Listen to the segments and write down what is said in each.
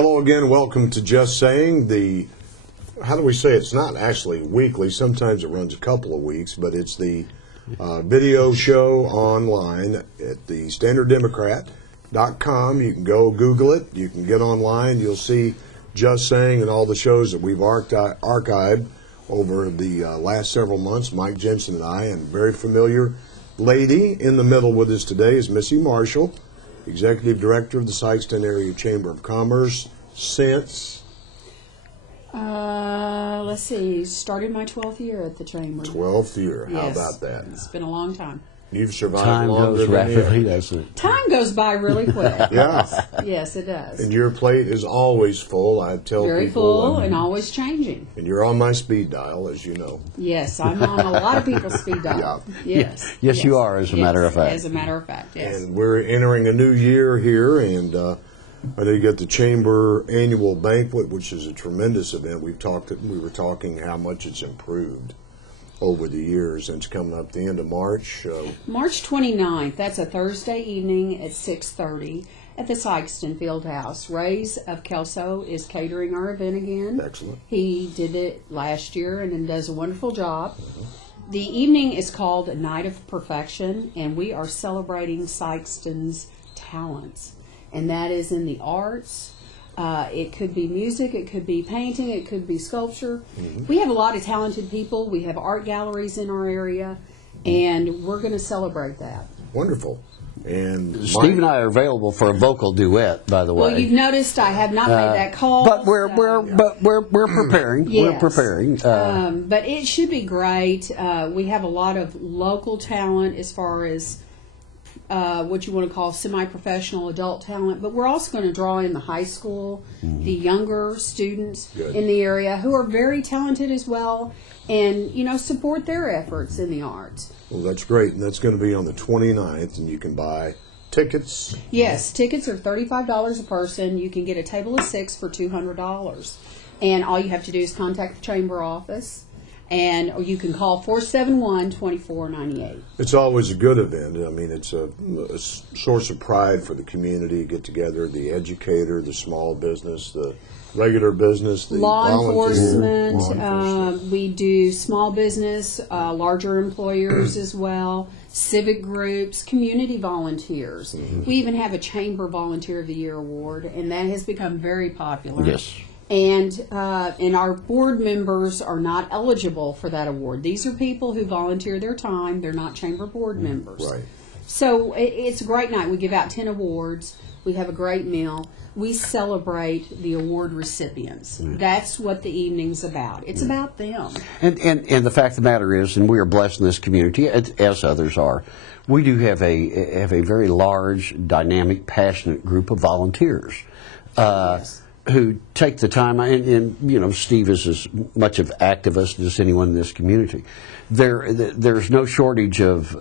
Hello again, welcome to Just Saying. How do we say it's not actually weekly, sometimes it runs a couple of weeks, but it's the video show online at the StandardDemocrat.com. You can go Google it, you can get online, you'll see Just Saying and all the shows that we've archived over the last several months. Mike Jensen and I, and a very familiar lady in the middle with us today is Missy Marshall, Executive Director of the Sikeston Area Chamber of Commerce since? Let's see, started my 12th year at the Chamber. 12th year, how Yes. about that? It's been a long time. You've survived Time longer goes than rapidly, me. doesn't it? Time goes by really quick. Yeah. Yes, it does. And your plate is always full, I tell Very people. full and always changing. And you're on my speed dial, as you know. Yes, I'm on a lot of people's speed dial. Yes. Yes, you are, as a matter of fact. As a matter of fact, yes. And we're entering a new year here, and I know you got the Chamber Annual Banquet, which is a tremendous event. We were talking how much it's improved over the years, and it's coming up the end of March. March 29th, that's a Thursday evening at 6:30 at the Sikeston Fieldhouse. Ray's of Kelso is catering our event again. Excellent. He did it last year and does a wonderful job. The evening is called Night of Perfection, and we are celebrating Sikeston's talents. And that is in the arts. It could be music, it could be painting, it could be sculpture. We have a lot of talented people. We have art galleries in our area, and we're going to celebrate that. Wonderful. And Steve and I are available for a vocal duet, by the way. Well, you've noticed I have not made that call. But we're preparing. Yes. We're preparing. But it should be great. We have a lot of local talent as far as what you want to call semi-professional adult talent, but we're also going to draw in the high school, the younger students in the area who are very talented as well, and support their efforts in the arts. Well, that's great, and that's going to be on the 29th, and you can buy tickets. Yes, tickets are $35 a person. You can get a table of 6 for $200, and all you have to do is contact the chamber office. Or you can call 471-2498. It's always a good event. I mean, it's a source of pride for the community. Get together, the educator, the small business, the regular business, the law volunteer. enforcement. We do small business, larger employers as well, civic groups, community volunteers. We even have a Chamber Volunteer of the Year award, and that has become very popular. Yes. And our board members are not eligible for that award. These are people who volunteer their time. They're not chamber board members. Right. So it's a great night. We give out 10 awards. We have a great meal. We celebrate the award recipients. That's what the evening's about. It's about them. And the fact of the matter is, and we are blessed in this community, as others are, we do have a very large, dynamic, passionate group of volunteers. Yes. Who take the time, and Steve is as much of activist as anyone in this community. There's no shortage of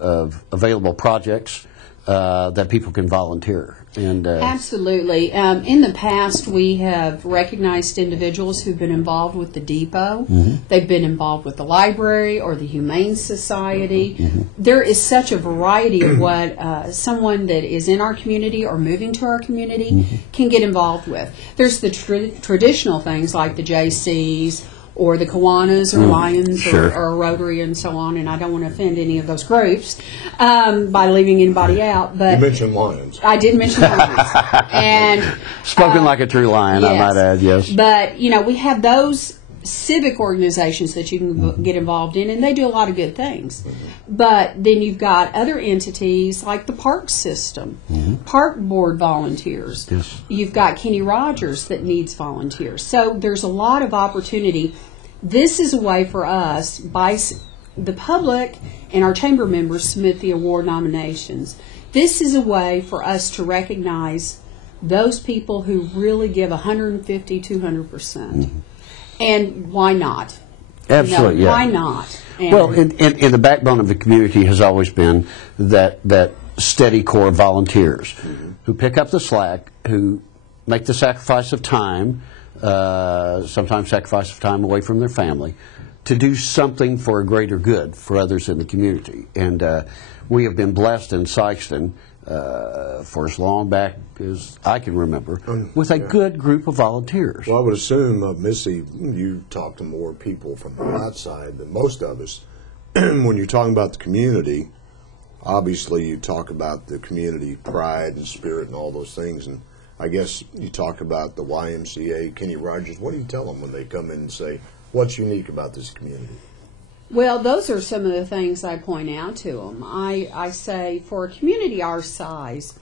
available projects that people can volunteer. And absolutely. In the past, we have recognized individuals who've been involved with the depot. They've been involved with the library or the Humane Society. There is such a variety of what someone that is in our community or moving to our community can get involved with. There's the traditional things like the JCs or the Kiwanis or Lions or Rotary and so on, and I don't want to offend any of those groups by leaving anybody out. But you mentioned Lions. I did mention Lions. And spoken like a true lion, yes. I might add, yes. But, we have those civic organizations that you can get involved in, and they do a lot of good things. But then you've got other entities like the park system, park board volunteers. Yes. You've got Kenny Rogers that needs volunteers. So there's a lot of opportunity. This is a way for us, by the public and our chamber members submit the award nominations. This is a way for us to recognize those people who really give 150, 200%. And why not? Absolutely, yeah. Why not? And well, and the backbone of the community has always been that steady core of volunteers who pick up the slack, who make the sacrifice of time, sometimes sacrifice of time away from their family, to do something for a greater good for others in the community. And we have been blessed in Sikeston for as long back as I can remember, with a good group of volunteers. Well, I would assume, Missy, you talk to more people from the outside than most of us. When you're talking about the community, obviously you talk about the community pride and spirit and all those things, and I guess you talk about the YMCA, Kenny Rogers. What do you tell them when they come in and say, what's unique about this community? Well, those are some of the things I point out to them. I say, for a community our size,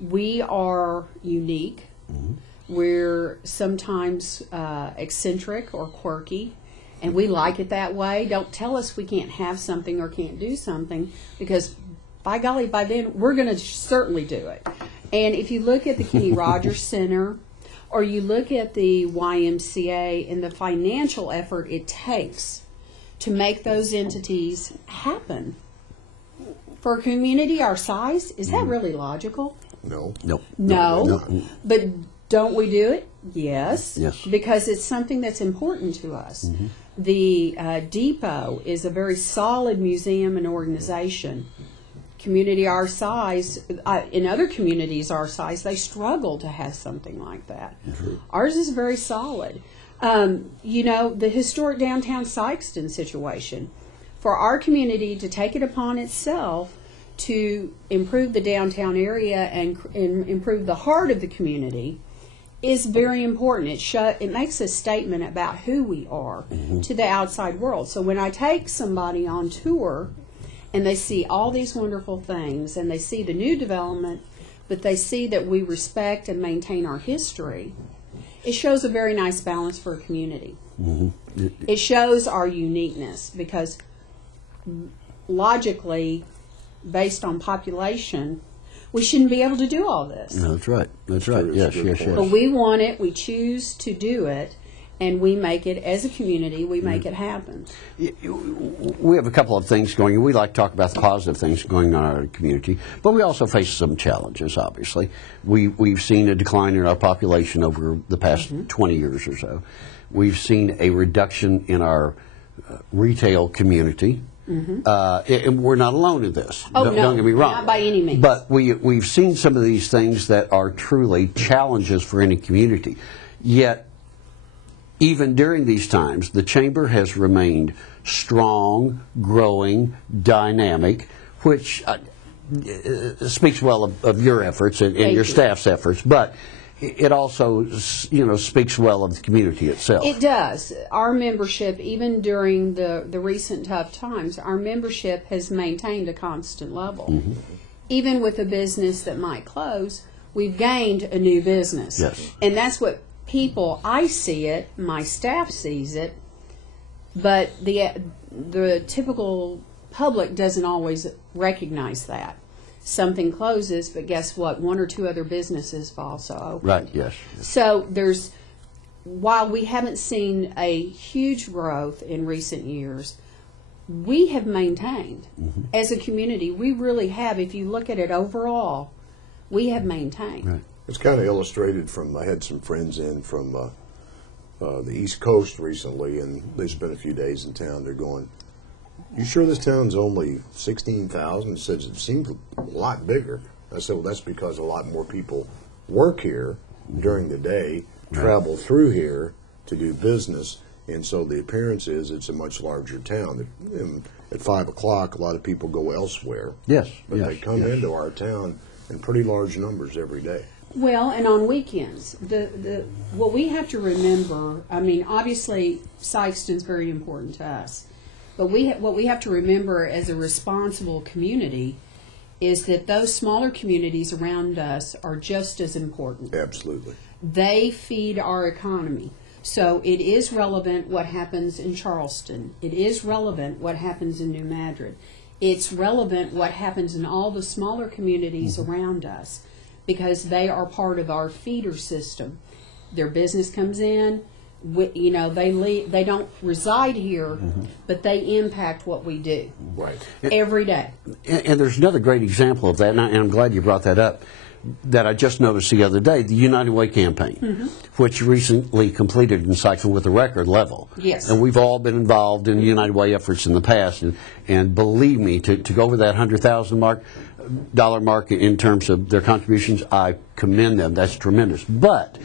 we are unique. Mm-hmm. We're sometimes eccentric or quirky, and we like it that way. Don't tell us we can't have something or can't do something, because by golly, by then we're going to certainly do it. And if you look at the Kenny Rogers Center, or you look at the YMCA and the financial effort it takes to make those entities happen, for a community our size, is that really logical? No. Nope. No. But don't we do it? Yes. Yes. Because it's something that's important to us. Mm-hmm. The Depot is a very solid museum and organization. Community our size, in other communities our size, they struggle to have something like that. Mm-hmm. Ours is very solid. The historic downtown Sikeston situation, for our community to take it upon itself to improve the downtown area and improve the heart of the community is very important. It makes a statement about who we are to the outside world. So when I take somebody on tour and they see all these wonderful things and they see the new development, but they see that we respect and maintain our history, it shows a very nice balance for a community. Mm-hmm. It shows our uniqueness, because logically, based on population, we shouldn't be able to do all this. No, that's right. That's right. Yes. But we want it, we choose to do it, and we make it, as a community, we make it happen. We have a couple of things going, and we like to talk about the positive things going on in our community, but we also face some challenges, obviously. We've seen a decline in our population over the past 20 years or so. We've seen a reduction in our retail community. And we're not alone in this. Don't get me wrong. Not by any means. But we've seen some of these things that are truly challenges for any community. Yet, even during these times, the Chamber has remained strong, growing, dynamic, which speaks well of your efforts and your staff's efforts. But it also, speaks well of the community itself. It does. Our membership, even during the recent tough times, our membership has maintained a constant level. Mm-hmm. Even with a business that might close, we've gained a new business. Yes. And that's what people, I see it, my staff sees it, but the typical public doesn't always recognize that. Something closes, but guess what? One or two other businesses have also opened. Right, yes. So while we haven't seen a huge growth in recent years, we have maintained. Mm-hmm. As a community, we really have. If you look at it overall, we have maintained. Right. It's kind of illustrated from, I had some friends in from the East Coast recently, and they spent a few days in town. They're going, you sure this town's only 16,000? It says it seems a lot bigger. I said, well, that's because a lot more people work here during the day, travel through here to do business, and so the appearance is it's a much larger town. At 5 o'clock, a lot of people go elsewhere. Yes. But they come into our town in pretty large numbers every day. Well, and on weekends, what we have to remember, I mean, obviously, Sikeston's very important to us. But what we have to remember as a responsible community is that those smaller communities around us are just as important. Absolutely. They feed our economy. So it is relevant what happens in Charleston. It is relevant what happens in New Madrid. It's relevant what happens in all the smaller communities around us, because they are part of our feeder system. Their business comes in. They leave, they don't reside here, but they impact what we do every day. And there's another great example of that, and I'm glad you brought that up. that I just noticed the other day, the United Way campaign, which recently completed in Sikeston with a record level. Yes. And we've all been involved in United Way efforts in the past, and believe me, to go over that $100,000 mark in terms of their contributions, I commend them. That's tremendous. But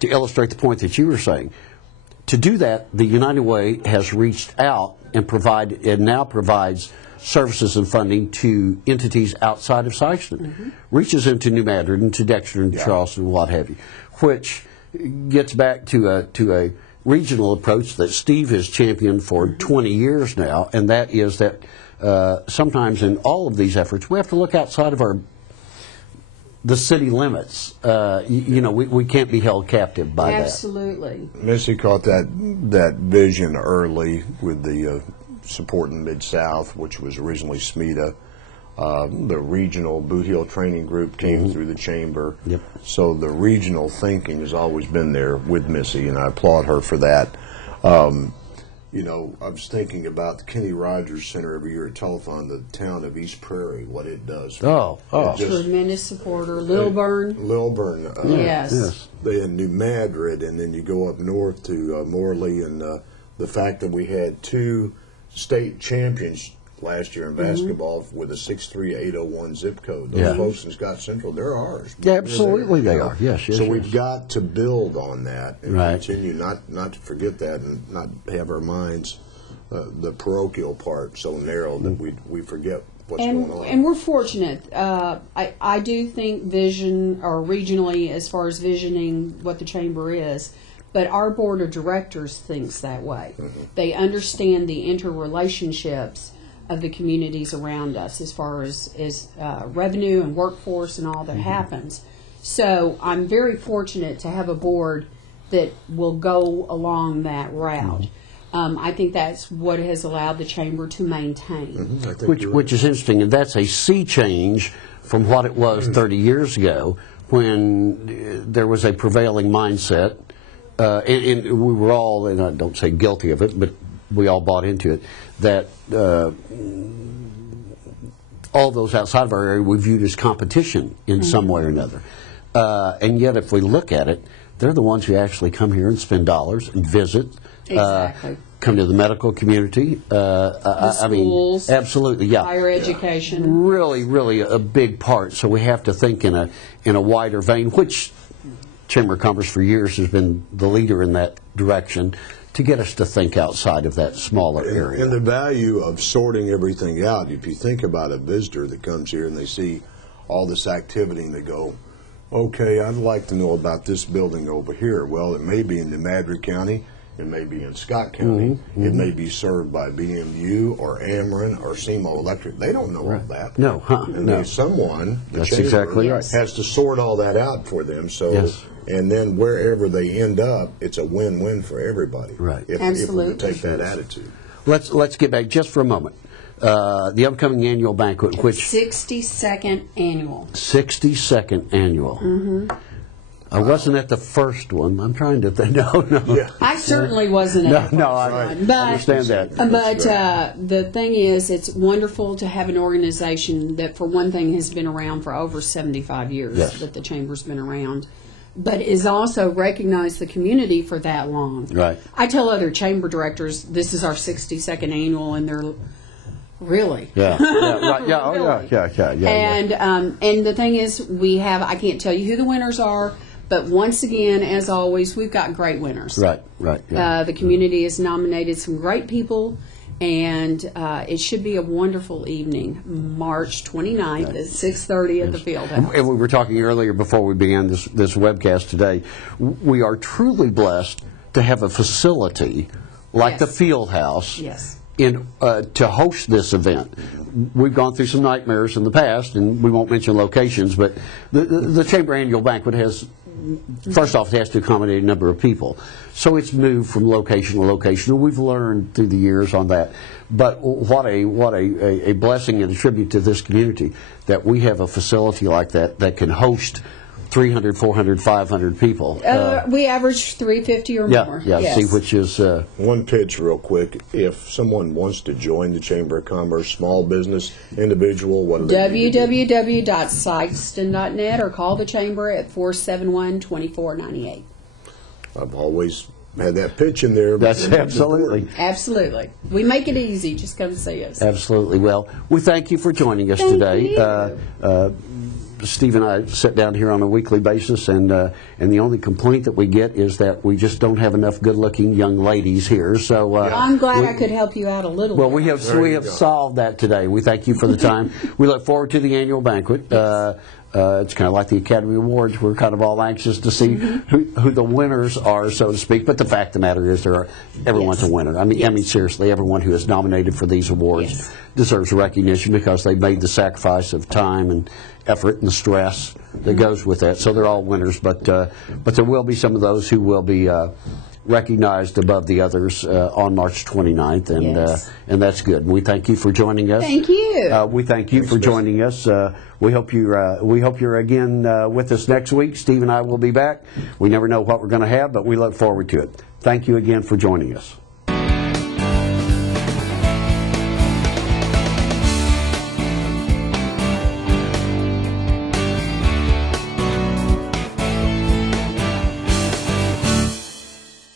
to illustrate the point that you were saying, to do that, the United Way has reached out and now provides services and funding to entities outside of Sikeston. Reaches into New Madrid and to Dexter and Charleston and what have you, which gets back to a regional approach that Steve has championed for 20 years now, and that is that sometimes in all of these efforts we have to look outside of the city limits. We can't be held captive by that. Absolutely. Missy caught that vision early with the support in Mid-South, which was originally SMETA. The regional Boot Heel Training Group came through the chamber. Yep. So the regional thinking has always been there with Missy, and I applaud her for that. I was thinking about the Kenny Rogers Center every year at Telethon, the town of East Prairie, what it does. Tremendous supporter. Lilburn. Yes. They in New Madrid, and then you go up north to Morley, and the fact that we had 2 state champions last year in basketball with a 63801 zip code. Those folks in Scott Central, they're ours. Yeah, absolutely they are. Yes. So we've got to build on that and continue not to forget that and not have our minds, the parochial part, so narrow that we forget what's going on. And we're fortunate. I do think vision, or regionally as far as visioning what the chamber is, but our board of directors thinks that way. They understand the interrelationships of the communities around us as far as revenue and workforce and all that happens. So I'm very fortunate to have a board that will go along that route. I think that's what has allowed the chamber to maintain. Which is interesting, and that's a sea change from what it was 30 years ago when there was a prevailing mindset. And we were all, and I don't say guilty of it, but we all bought into it, that all those outside of our area we viewed as competition in some way or another. And yet if we look at it, they're the ones who actually come here and spend dollars and visit, come to the medical community. The schools, absolutely, higher education. Really, really a big part. So we have to think in a wider vein, which Chamber of Commerce for years has been the leader in that direction, to get us to think outside of that smaller area. And the value of sorting everything out, if you think about a visitor that comes here and they see all this activity and they go, okay, I'd like to know about this building over here. Well, it may be in New Madrid County, it may be in Scott County, it may be served by BMU or Ameren or SEMO Electric. They don't know all that. No, And there's someone, the That's chamber, exactly right. has to sort all that out for them. So, and then wherever they end up, it's a win-win for everybody. Right. If we take that attitude. Let's get back just for a moment. The upcoming annual banquet, which 62nd annual. 62nd annual. I wasn't at the first one. I'm trying to think. No. Yeah. I certainly wasn't at the first I one. But, understand that. But the thing is, it's wonderful to have an organization that, for one thing, has been around for over 75 years, that the Chamber's been around, but is also recognized the community for that long. Right. I tell other chamber directors, this is our 62nd annual, and they're really? Yeah. Right. Yeah. Really? Yeah. And the thing is, we have, I can't tell you who the winners are, but once again, as always, we've got great winners. Right. Yeah. The community has nominated some great people, and it should be a wonderful evening, March 29th at 6:30 at the Fieldhouse. And we were talking earlier before we began this webcast today. We are truly blessed to have a facility like the Fieldhouse. Yes. To host this event. We've gone through some nightmares in the past, and we won't mention locations, but the Chamber Annual Banquet has, first off, it has to accommodate a number of people. So it's moved from location to location, and we've learned through the years on that. But what a blessing and a tribute to this community that we have a facility like that that can host 300, 400, 500 people. We average 350 or more. Yeah, Yes. see which is... One pitch real quick. If someone wants to join the Chamber of Commerce, small business, individual, what do they need to do? www.sikeston.net or call the Chamber at 471-2498. I've always had that pitch in there. That's absolutely. Absolutely. We make it easy. Just come see us. Absolutely. Well, we thank you for joining us Thank today. you. Steve and I sit down here on a weekly basis, and the only complaint that we get is that we just don't have enough good-looking young ladies here. So I'm glad I could help you out a little well, bit. we have solved that today. We thank you for the time. We look forward to the annual banquet. Yes. It's kind of like the Academy Awards. We're kind of all anxious to see who the winners are, so to speak. But the fact of the matter is, everyone's a winner. I mean, seriously, everyone who is nominated for these awards deserves recognition because they made the sacrifice of time and effort and the stress that goes with that. So they're all winners. But there will be some of those who will be recognized above the others on March 29th, and that's good. We thank you for joining us. Thank you. We thank you for joining us. We hope you're again with us next week. Steve and I will be back. We never know what we're going to have, but we look forward to it. Thank you again for joining us.